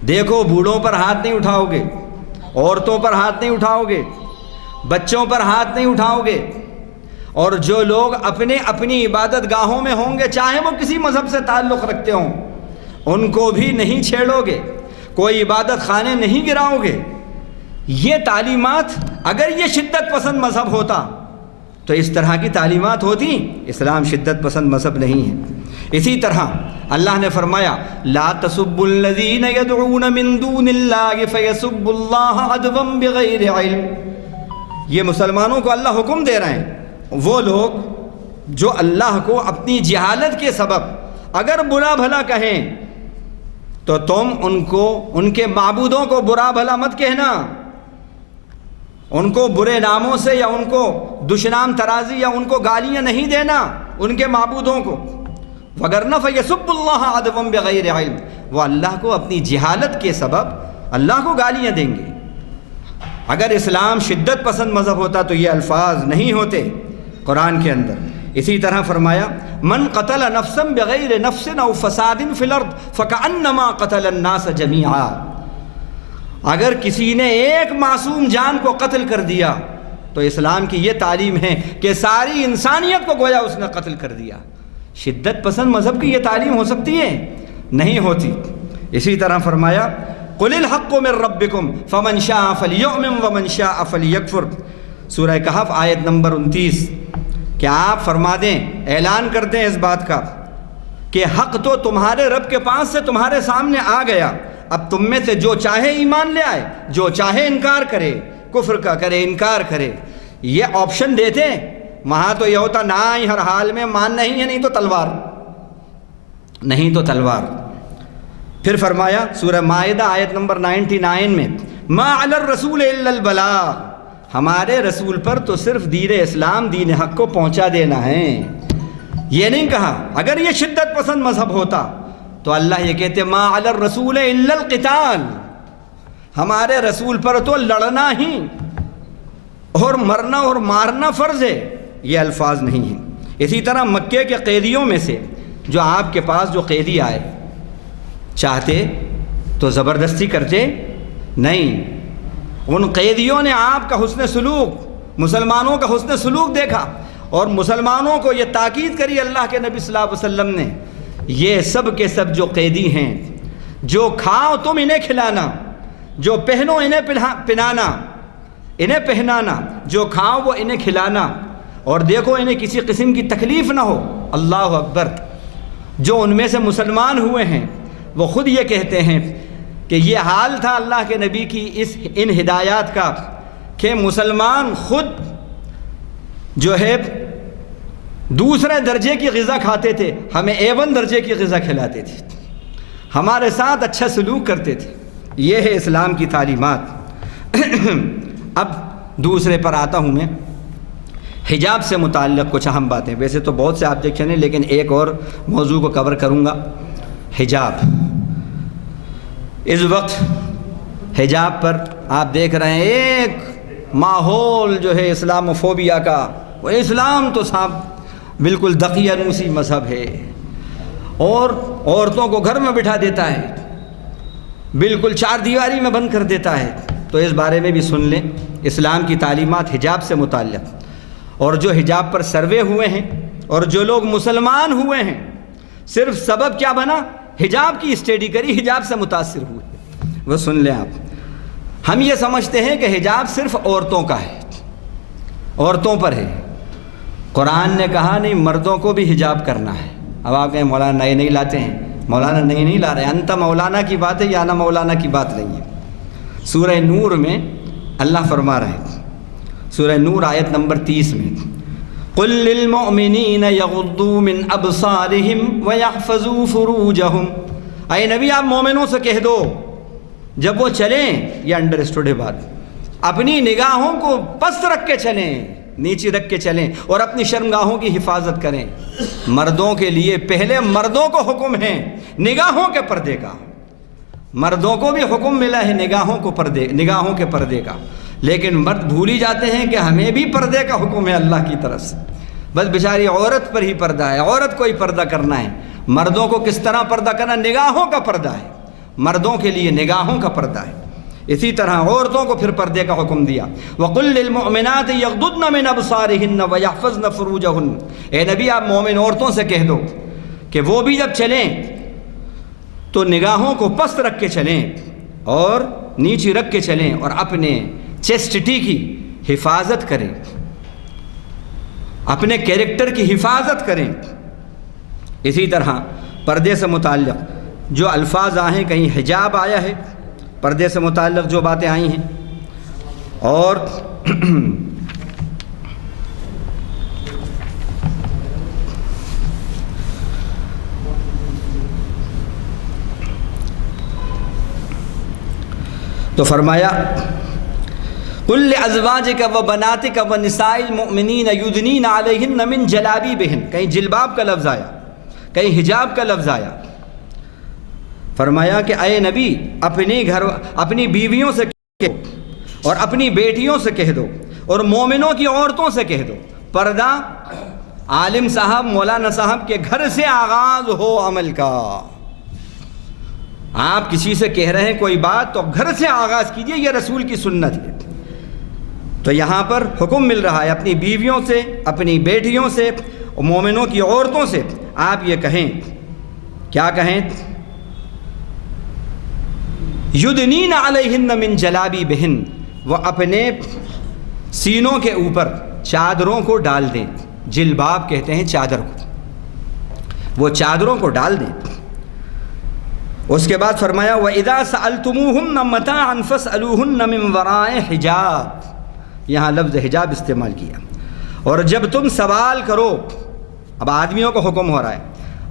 دیکھو بوڑھوں پر ہاتھ نہیں اٹھاؤ گے، عورتوں پر ہاتھ نہیں اٹھاؤ گے، بچوں پر ہاتھ نہیں اٹھاؤ گے، اور جو لوگ اپنی عبادت گاہوں میں ہوں گے چاہے وہ کسی مذہب سے تعلق رکھتے ہوں ان کو بھی نہیں چھیڑو گے، کوئی عبادت خانے نہیں گراؤ گے۔ یہ تعلیمات، اگر یہ شدت پسند مذہب ہوتا تو اس طرح کی تعلیمات ہوتی، اسلام شدت پسند مذہب نہیں ہے۔ اسی طرح اللہ نے فرمایا لا تسبوا الذین یدعون من دون اللہ فیسبوا اللہ عدوا بغیر علم، یہ مسلمانوں کو اللہ حکم دے رہے ہیں، وہ لوگ جو اللہ کو اپنی جہالت کے سبب اگر برا بھلا کہیں تو تم ان کے معبودوں کو برا بھلا مت کہنا، ان کو برے ناموں سے یا ان کو دشنام ترازی یا ان کو گالیاں نہیں دینا ان کے معبودوں کو، وگرنہ فیسب اللہ عدوا بغیر علم، وہ اللہ کو اپنی جہالت کے سبب اللہ کو گالیاں دیں گے۔ اگر اسلام شدت پسند مذہب ہوتا تو یہ الفاظ نہیں ہوتے قرآن کے اندر۔ اسی طرح فرمایا من قتل نفسا بغیر نفس او فساد فی الارض فکأنما قتل الناس جمیعا، اگر کسی نے ایک معصوم جان کو قتل کر دیا تو اسلام کی یہ تعلیم ہے کہ ساری انسانیت کو گویا اس نے قتل کر دیا۔ شدت پسند مذہب کی یہ تعلیم ہو سکتی ہے؟ نہیں ہوتی۔ اسی طرح فرمایا قل الحق من ربکم فمن شاء فلیؤمن ومن شاء فلیکفر، سورہ کہف آیت نمبر 29، کہ آپ فرما دیں، اعلان کر دیں اس بات کا کہ حق تو تمہارے رب کے پاس سے تمہارے سامنے آ گیا، اب تم میں سے جو چاہے ایمان لے آئے، جو چاہے انکار کرے، کفر کا کرے، انکار کرے۔ یہ آپشن دیتے، وہاں تو یہ ہوتا نہ ہی ہر حال میں ماننا ہی ہے، نہیں تو تلوار، نہیں تو تلوار۔ پھر فرمایا سورہ مائدہ آیت نمبر 99 میں ما علی الرسول الا البلاغ، ہمارے رسول پر تو صرف دین اسلام، دین حق کو پہنچا دینا ہے۔ یہ نہیں کہا اگر یہ شدت پسند مذہب ہوتا تو اللہ یہ کہتے ما علی الرسول الا القتال، ہمارے رسول پر تو لڑنا ہی اور مرنا اور مارنا فرض ہے، یہ الفاظ نہیں ہیں۔ اسی طرح مکے کے قیدیوں میں سے جو آپ کے پاس جو قیدی آئے، چاہتے تو زبردستی کرتے نہیں، ان قیدیوں نے آپ کا حسن سلوک، مسلمانوں کا حسن سلوک دیکھا اور مسلمانوں کو یہ تاکید کری اللہ کے نبی صلی اللہ علیہ وسلم نے، یہ سب کے سب جو قیدی ہیں، جو کھاؤ تم انہیں کھلانا، جو پہنو انہیں پہنانا، انہیں پہنانا، جو کھاؤ وہ انہیں کھلانا، اور دیکھو انہیں کسی قسم کی تکلیف نہ ہو۔ اللہ اکبر۔ جو ان میں سے مسلمان ہوئے ہیں وہ خود یہ کہتے ہیں کہ یہ حال تھا اللہ کے نبی کی ان ہدایات کا کہ مسلمان خود جو ہے دوسرے درجے کی غذا کھاتے تھے، ہمیں A1 درجے کی غذا کھلاتے تھے، ہمارے ساتھ اچھا سلوک کرتے تھے۔ یہ ہے اسلام کی تعلیمات۔ اب دوسرے پر آتا ہوں میں۔ حجاب سے متعلق کچھ اہم باتیں، ویسے تو بہت سے آبجیکشن ہیں لیکن ایک اور موضوع کو کور کروں گا، حجاب۔ اس وقت حجاب پر آپ دیکھ رہے ہیں ایک ماحول جو ہے اسلاموفوبیا کا، وہ اسلام تو صاحب بالکل دقیانوسی مذہب ہے، اور عورتوں کو گھر میں بٹھا دیتا ہے، بالکل چار دیواری میں بند کر دیتا ہے۔ تو اس بارے میں بھی سن لیں اسلام کی تعلیمات حجاب سے متعلق، اور جو حجاب پر سروے ہوئے ہیں اور جو لوگ مسلمان ہوئے ہیں، صرف سبب کیا بنا؟ حجاب کی اسٹڈی کری، حجاب سے متاثر ہوئے، وہ سن لیں آپ۔ ہم یہ سمجھتے ہیں کہ حجاب صرف عورتوں کا ہے، عورتوں پر ہے۔ قرآن نے کہا نہیں، مردوں کو بھی حجاب کرنا ہے۔ اب آپ کہیں مولانا نئے نہیں لاتے ہیں، مولانا نئے نہیں لا رہے، انت مولانا کی بات ہے یا نہ مولانا کی بات نہیں ہے۔ سورہ نور میں اللہ فرما رہے ہیں، سورہ نور آیت نمبر 30 میں، قل للمؤمنین یغضوا من ابصارہم ویحفظوا فروجہم، اے نبی آپ مومنوں سے کہہ دو جب وہ چلیں، یہ انڈرسٹوڈ ہے بات، اپنی نگاہوں کو پست رکھ کے چلیں، نیچے رکھ کے چلیں، اور اپنی شرمگاہوں کی حفاظت کریں۔ مردوں کے لیے پہلے مردوں کو حکم ہے نگاہوں کے پردے کا، مردوں کو بھی حکم ملا ہے نگاہوں کے پردے کا، لیکن مرد بھول ہی جاتے ہیں کہ ہمیں بھی پردے کا حکم ہے اللہ کی طرف سے۔ بس بیچاری عورت پر ہی پردہ ہے، عورت کو ہی پردہ کرنا ہے۔ مردوں کو کس طرح پردہ کرنا؟ نگاہوں کا پردہ ہے، مردوں کے لیے نگاہوں کا پردہ ہے۔ اسی طرح عورتوں کو پھر پردے کا حکم دیا، وَقُلْ لِلْمُؤْمِنَاتِ يَغْضُضْنَ مِنْ أَبْصَارِهِنَّ وَيَحْفَظْنَ فُرُوجَهُنَّ، اے نبی آپ مومن عورتوں سے کہہ دو کہ وہ بھی جب چلیں تو نگاہوں کو پست رکھ کے چلیں اور نیچے رکھ کے چلیں، اور اپنے چیسٹٹی کی حفاظت کریں، اپنے کیریکٹر کی حفاظت کریں۔ اسی طرح پردے سے متعلق جو الفاظ آئے ہیں، کہیں حجاب آیا ہے، پردے سے متعلق جو باتیں آئی ہیں، اور تو فرمایا قُلْ لِأَزْوَاجِكَ وَبَنَاتِكَ وَنِسَاءِ الْمُؤْمِنِينَ يُدْنِينَ عَلَيْهِنَّ مِنْ جَلَابِيبِهِنَّ، کہیں جلباب کا لفظ آیا، کہیں حجاب کا لفظ آیا۔ فرمایا کہ اے نبی اپنی بیویوں سے کہہ دو اور اپنی بیٹیوں سے کہہ دو اور مومنوں کی عورتوں سے کہہ دو، پردہ عالم صاحب مولانا صاحب کے گھر سے آغاز ہو عمل کا۔ آپ کسی سے کہہ رہے ہیں کوئی بات تو گھر سے آغاز کیجئے، یہ رسول کی سنت ہے۔ تو یہاں پر حکم مل رہا ہے اپنی بیویوں سے، اپنی بیٹیوں سے، مومنوں کی عورتوں سے آپ یہ کہیں، کیا کہیں؟ یدنین علیہن من جلابیبہن، وہ اپنے سینوں کے اوپر چادروں کو ڈال دیں، جلباب کہتے ہیں چادر کو، وہ چادروں کو ڈال دیں۔ اس کے بعد فرمایا وَإِذَا سَأَلْتُمُوهُنَّ مَتَاعًا فَاسْأَلُوهُنَّ مِنْ وَرَاءِ حِجَابٍ، یہاں لفظ حجاب استعمال کیا۔ اور جب تم سوال کرو، اب آدمیوں کو حکم ہو رہا ہے،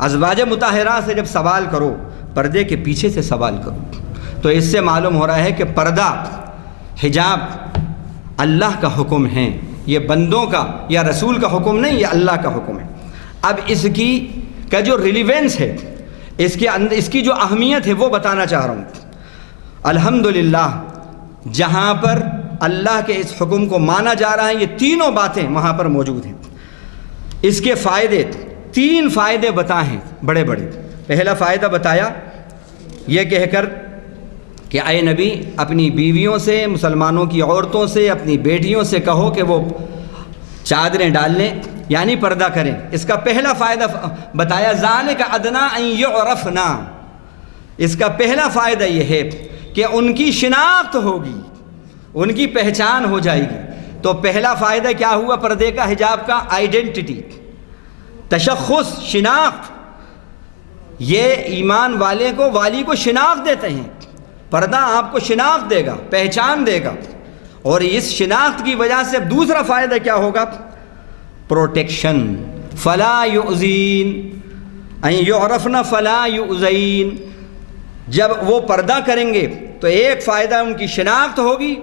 ازواج مطہرات سے جب سوال کرو پردے کے پیچھے سے سوال کرو۔ تو اس سے معلوم ہو رہا ہے کہ پردہ حجاب اللہ کا حکم ہے، یہ بندوں کا یا رسول کا حکم نہیں، یہ اللہ کا حکم ہے۔ اب اس کی کا جو ریلیونس ہے، اس کی جو اہمیت ہے وہ بتانا چاہ رہا ہوں۔ الحمدللہ جہاں پر اللہ کے اس حکم کو مانا جا رہا ہے، یہ تینوں باتیں وہاں پر موجود ہیں۔ اس کے فائدے، 3 فائدے بتائے ہیں بڑے بڑے۔ پہلا فائدہ بتایا یہ کہہ کر کہ اے نبی اپنی بیویوں سے، مسلمانوں کی عورتوں سے، اپنی بیٹیوں سے کہو کہ وہ چادریں ڈال لیں، یعنی پردہ کریں۔ اس کا پہلا فائدہ بتایا ذالک ادنیٰ ان یعرفنا، اس کا پہلا فائدہ یہ ہے کہ ان کی شناخت ہوگی، ان کی پہچان ہو جائے گی۔ تو پہلا فائدہ کیا ہوا پردے کا، حجاب کا؟ آئیڈینٹی، تشخص، شناخت۔ یہ ایمان والے کو، والی کو شناخت دیتے ہیں، پردہ آپ کو شناخت دے گا، پہچان دے گا۔ اور اس شناخت کی وجہ سے دوسرا فائدہ کیا ہوگا؟ پروٹیکشن، فلا یؤذین، ان یعرفن فلا یؤذین۔ جب وہ پردہ کریں گے تو ایک فائدہ ان کی شناخت ہوگی،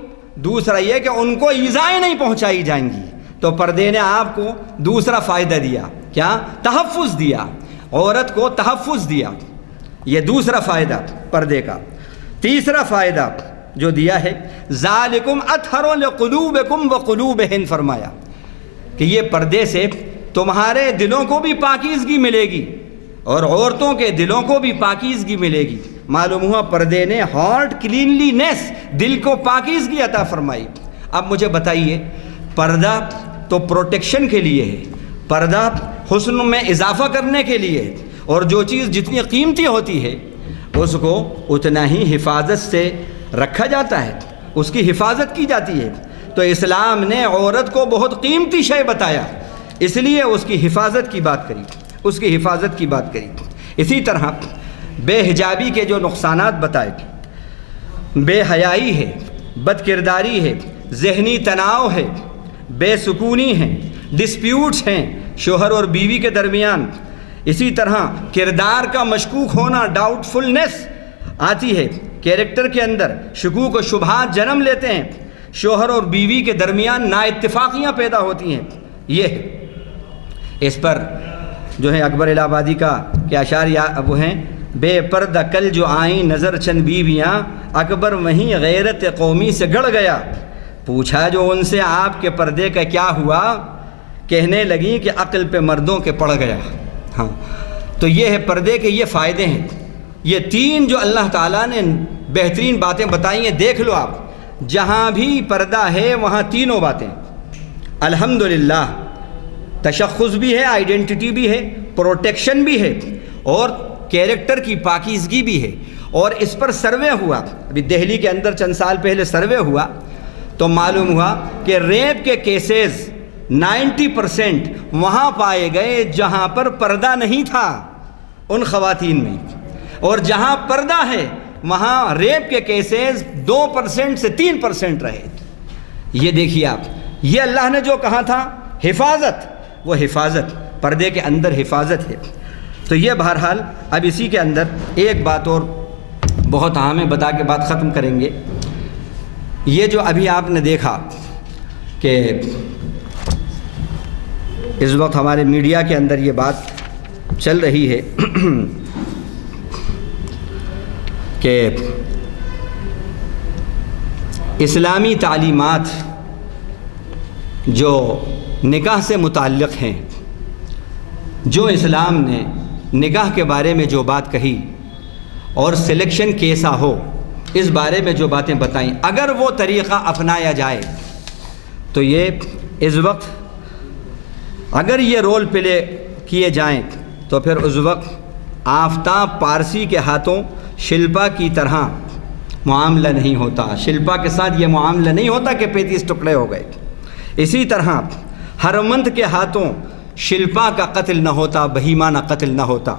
دوسرا یہ کہ ان کو ایذائیں نہیں پہنچائی جائیں گی۔ تو پردے نے آپ کو دوسرا فائدہ دیا، کیا؟ تحفظ دیا، عورت کو تحفظ دیا، یہ دوسرا فائدہ پردے کا۔ تیسرا فائدہ جو دیا ہے ذالکم اطہر لقلوبکم وقلوبہن، فرمایا کہ یہ پردے سے تمہارے دلوں کو بھی پاکیزگی ملے گی اور عورتوں کے دلوں کو بھی پاکیزگی ملے گی۔ معلوم ہوا پردے نے ہارٹ کلینلینس، دل کو پاکیزگی عطا فرمائی۔ اب مجھے بتائیے، پردہ تو پروٹیکشن کے لیے ہے، پردہ حسن میں اضافہ کرنے کے لیے ہے، اور جو چیز جتنی قیمتی ہوتی ہے اس کو اتنا ہی حفاظت سے رکھا جاتا ہے، اس کی حفاظت کی جاتی ہے۔ تو اسلام نے عورت کو بہت قیمتی شے بتایا، اس لیے اس کی حفاظت کی بات کری، اس کی حفاظت کی بات کری۔ اسی طرح بے حجابی کے جو نقصانات بتائے، بے حیائی ہے، بد کرداری ہے، ذہنی تناؤ ہے، بے سکونی ہے، ڈسپیوٹس ہیں شوہر اور بیوی کے درمیان، اسی طرح کردار کا مشکوک ہونا، ڈاؤٹ فلنس آتی ہے، کیریکٹر کے اندر شکوک و شبہات جنم لیتے ہیں، شوہر اور بیوی کے درمیان نا اتفاقیاں پیدا ہوتی ہیں۔ یہ اس پر جو ہے اکبر الہ آبادی کا کیا اشعار وہ ہیں، بے پردہ کل جو آئیں نظر چند بیویاں، اکبر وہیں غیرت قومی سے گڑ گیا، پوچھا جو ان سے آپ کے پردے کا کیا ہوا، کہنے لگیں کہ عقل پہ مردوں کے پڑ گیا۔ ہاں، تو یہ ہے پردے کے یہ فائدے ہیں، یہ تین جو اللہ تعالیٰ نے بہترین باتیں بتائی ہیں، دیکھ لو آپ، جہاں بھی پردہ ہے وہاں تینوں باتیں الحمدللہ، تشخص بھی ہے، آئیڈینٹی بھی ہے، پروٹیکشن بھی ہے، اور کیریکٹر کی پاکیزگی بھی ہے۔ اور اس پر سروے ہوا، ابھی دہلی کے اندر چند سال پہلے سروے ہوا تو معلوم ہوا کہ ریپ کے کیسز 90% وہاں پائے گئے جہاں پر پردہ نہیں تھا ان خواتین میں، اور جہاں پردہ ہے وہاں ریپ کے کیسز 2% سے 3% رہے۔ یہ دیکھیے آپ، یہ اللہ نے جو کہا تھا حفاظت، وہ حفاظت پردے کے اندر حفاظت ہے۔ تو یہ بہرحال اب اسی کے اندر ایک بات اور بہت اہم ہے، بتا کے بات ختم کریں گے۔ یہ جو ابھی آپ نے دیکھا کہ اس وقت ہمارے میڈیا کے اندر یہ بات چل رہی ہے کہ اسلامی تعلیمات جو نکاح سے متعلق ہیں، جو اسلام نے نکاح کے بارے میں جو بات کہی اور سلیکشن کیسا ہو، اس بارے میں جو باتیں بتائیں، اگر وہ طریقہ اپنایا جائے تو یہ اس وقت اگر یہ رول پلے کیے جائیں تو پھر اس وقت آفتاب پارسی کے ہاتھوں شلپا کی طرح معاملہ نہیں ہوتا، شلپا کے ساتھ یہ معاملہ نہیں ہوتا کہ 35 ٹکڑے ہو گئے۔ اسی طرح ہرمند کے ہاتھوں شلپا کا قتل نہ ہوتا، بہیمانہ قتل نہ ہوتا۔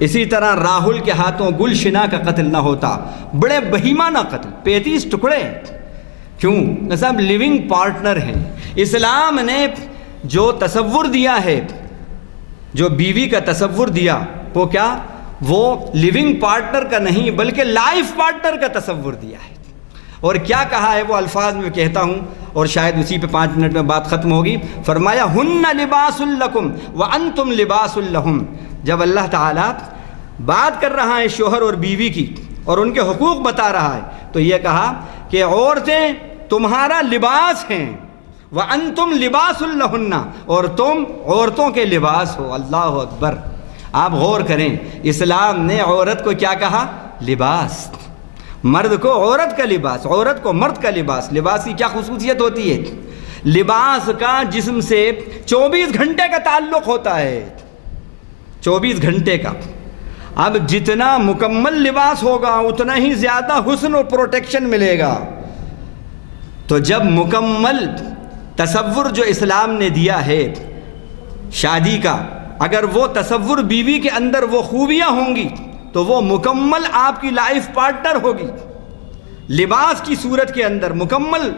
اسی طرح راہل کے ہاتھوں گلشنا کا قتل نہ ہوتا، بڑے بہیمانہ قتل، 35 ٹکڑے۔ کیوں؟ سب لیونگ پارٹنر ہیں۔ اسلام نے جو تصور دیا ہے، جو بیوی کا تصور دیا، وہ کیا؟ وہ لیونگ پارٹنر کا نہیں بلکہ لائف پارٹنر کا تصور دیا ہے۔ اور کیا کہا ہے وہ الفاظ میں کہتا ہوں، اور شاید اسی پہ 5 منٹ میں بات ختم ہوگی۔ فرمایا ہن لباس لکم وانتم لباس لہم۔ جب اللہ تعالیٰ بات کر رہا ہے شوہر اور بیوی کی اور ان کے حقوق بتا رہا ہے تو یہ کہا کہ عورتیں تمہارا لباس ہیں، وانتم لباس لہن، اور تم عورتوں کے لباس ہو۔ اللہ اکبر! آپ غور کریں، اسلام نے عورت کو کیا کہا؟ لباس۔ مرد کو عورت کا لباس، عورت کو مرد کا لباس۔ لباس کی کیا خصوصیت ہوتی ہے؟ لباس کا جسم سے 24 گھنٹے کا تعلق ہوتا ہے، 24 گھنٹے کا۔ اب جتنا مکمل لباس ہوگا اتنا ہی زیادہ حسن اور پروٹیکشن ملے گا۔ تو جب مکمل تصور جو اسلام نے دیا ہے شادی کا، اگر وہ تصور بیوی کے اندر وہ خوبیاں ہوں گی تو وہ مکمل آپ کی لائف پارٹنر ہوگی، لباس کی صورت کے اندر مکمل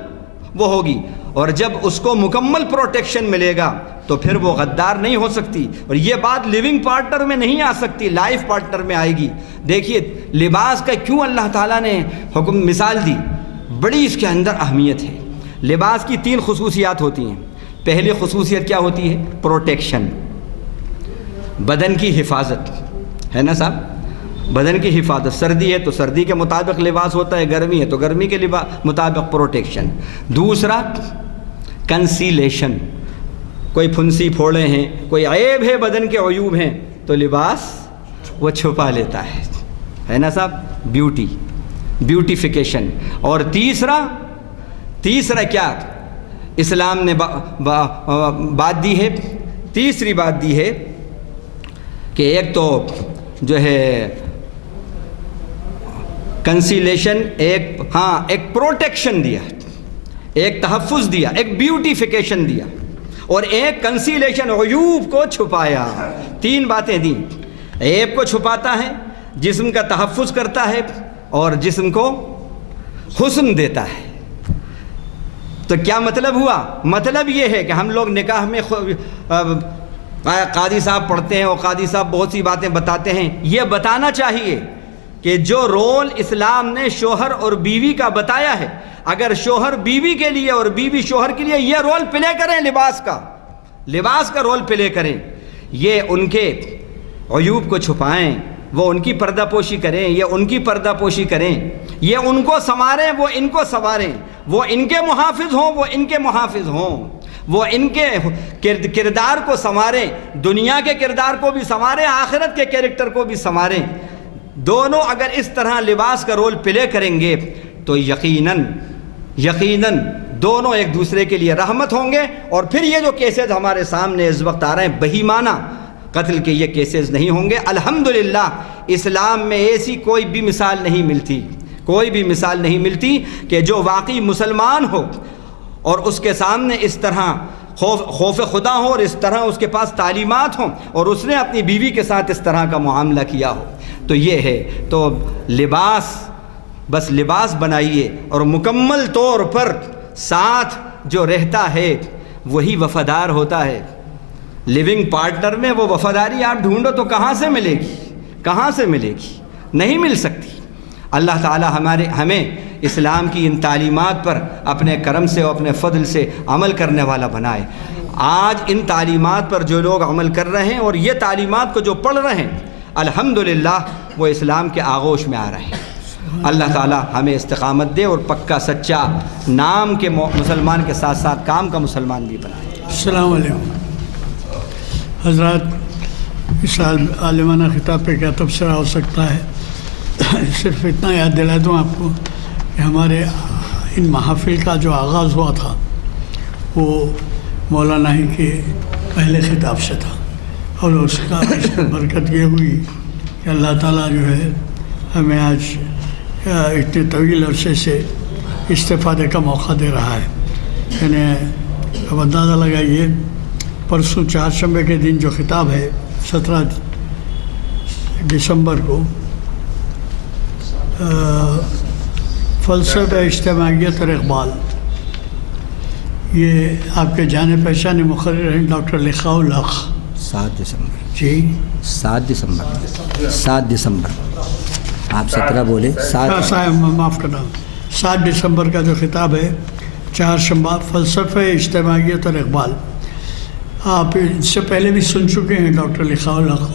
وہ ہوگی۔ اور جب اس کو مکمل پروٹیکشن ملے گا تو پھر وہ غدار نہیں ہو سکتی، اور یہ بات لیونگ پارٹنر میں نہیں آ سکتی، لائف پارٹنر میں آئے گی۔ دیکھیے لباس کا کیوں اللہ تعالیٰ نے حکم مثال دی۔ بڑی اس کے اندر اہمیت ہے۔ لباس کی 3 خصوصیات ہوتی ہیں۔ پہلی خصوصیت کیا ہوتی ہے؟ پروٹیکشن، بدن کی حفاظت، ہے نا صاحب؟ بدن کی حفاظت، سردی ہے تو سردی کے مطابق لباس ہوتا ہے، گرمی ہے تو گرمی کے مطابق پروٹیکشن۔ دوسرا کنسیلیشن، کوئی پھنسی پھوڑے ہیں، کوئی عیب ہے، بدن کے عیوب ہیں تو لباس وہ چھپا لیتا ہے نا صاحب؟ بیوٹیفیکیشن۔ اور تیسرا کیا اسلام نے بات دی ہے؟ تیسری بات دی ہے کہ ایک تو جو ہے کنسیلیشن، ایک پروٹیکشن دیا، ایک تحفظ دیا، ایک بیوٹیفیکیشن دیا، اور ایک کنسیلیشن، عیوب کو چھپایا۔ 3 باتیں دیں۔ عیب کو چھپاتا ہے، جسم کا تحفظ کرتا ہے، اور جسم کو حسن دیتا ہے۔ تو کیا مطلب ہوا؟ مطلب یہ ہے کہ ہم لوگ نکاح میں قاضی صاحب پڑھتے ہیں اور قاضی صاحب بہت سی باتیں بتاتے ہیں۔ یہ بتانا چاہیے کہ جو رول اسلام نے شوہر اور بیوی کا بتایا ہے، اگر شوہر بیوی کے لیے اور بیوی شوہر کے لیے یہ رول پلے کریں، لباس کا رول پلے کریں، یہ ان کے عیوب کو چھپائیں، وہ ان کی پردہ پوشی کریں، یہ ان کی پردہ پوشی کریں، یہ ان کو سنواریں، وہ ان کو سنواریں، وہ ان کے محافظ ہوں، وہ ان کے محافظ ہوں، وہ ان کے کردار کو سنواریں، دنیا کے کردار کو بھی سنواریں، آخرت کے کیریکٹر کو بھی سنواریں۔ دونوں اگر اس طرح لباس کا رول پلے کریں گے تو یقیناً دونوں ایک دوسرے کے لیے رحمت ہوں گے۔ اور پھر یہ جو کیسز ہمارے سامنے اس وقت آ رہے ہیں بہیمانہ قتل کے، یہ کیسز نہیں ہوں گے۔ الحمدللہ اسلام میں ایسی کوئی بھی مثال نہیں ملتی کہ جو واقعی مسلمان ہو اور اس کے سامنے اس طرح خوف خدا ہو، اور اس طرح اس کے پاس تعلیمات ہوں، اور اس نے اپنی بیوی کے ساتھ اس طرح کا معاملہ کیا ہو۔ تو یہ ہے، تو لباس بنائیے، اور مکمل طور پر ساتھ جو رہتا ہے وہی وفادار ہوتا ہے۔ لیونگ پارٹنر میں وہ وفاداری آپ ڈھونڈو تو کہاں سے ملے گی؟ نہیں مل سکتی۔ اللہ تعالی ہمیں اسلام کی ان تعلیمات پر اپنے کرم سے اور اپنے فضل سے عمل کرنے والا بنائے۔ آج ان تعلیمات پر جو لوگ عمل کر رہے ہیں اور یہ تعلیمات کو جو پڑھ رہے ہیں، الحمدللہ وہ اسلام کے آغوش میں آ رہے ہیں۔ اللہ تعالی ہمیں استقامت دے اور پکا سچا نام کے مسلمان کے ساتھ ساتھ کام کا مسلمان بھی بنائے۔ السلام علیکم حضرات، اس عالمانہ خطاب پہ کیا تبصرہ ہو سکتا ہے؟ صرف اتنا یاد دلا دوں آپ کو کہ ہمارے ان محافل کا جو آغاز ہوا تھا وہ مولانا ہی کے پہلے خطاب سے تھا، اور اس کا برکت یہ ہوئی کہ اللہ تعالیٰ جو ہے ہمیں آج اتنے طویل عرصے سے استفادے کا موقع دے رہا ہے۔ یعنی اب اندازہ لگائیے، پرسوں 4 شنبے کے دن جو خطاب ہے 17 دسمبر کو، فلسفہ اجتماعیت اور اقبال، یہ آپ کے جانے پہچانے مقرر ہیں ڈاکٹر لقاء الحق۔ 7 دسمبر جی 7 دسمبر آپ 17 بولے، معاف کرنا، 7 دسمبر کا جو خطاب ہے 4 شنبہ، فلسفہ اجتماعیت اور اقبال۔ آپ اس سے پہلے بھی سن چکے ہیں ڈاکٹر لقاء الحق،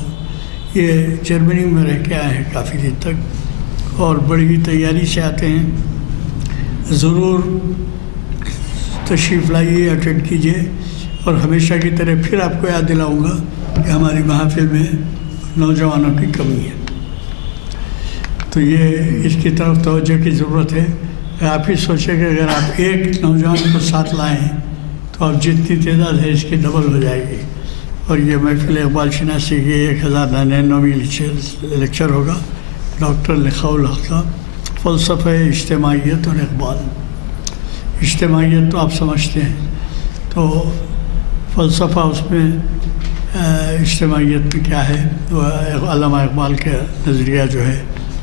یہ جرمنی میں رہ کے آئے ہیں کافی دن تک، اور بڑی ہی تیاری سے آتے ہیں۔ ضرور تشریف لائیے، اٹینڈ کیجیے، اور ہمیشہ کی طرح پھر آپ کو یاد دلاؤں گا کہ ہماری محافل میں نوجوانوں کی کمی ہے، تو یہ اس کی طرف توجہ کی ضرورت ہے۔ آپ ہی سوچیں کہ اگر آپ ایک نوجوان کو ساتھ لائیں تو اب جتنی تعداد ہے اس کی ڈبل ہو جائے گی، اور یہ محفل اقبال شناسی کی 1099ویں لیکچر ہوگا ڈاکٹر لقاء الحق کا، فلسفہ اجتماعیت اور اقبال۔ اجتماعیت تو آپ سمجھتے ہیں، تو فلسفہ اس میں اجتماعیت میں کیا ہے وہ علامہ اقبال کا نظریہ جو ہے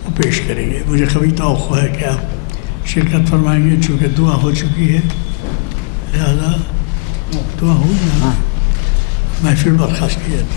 وہ پیش کریں گے۔ مجھے کبھی توقع ہے کہ آپ شرکت فرمائیں گے، چونکہ دعا ہو چکی ہے، لہذا دعا ہو محفل برخاست کی جاتی ہے۔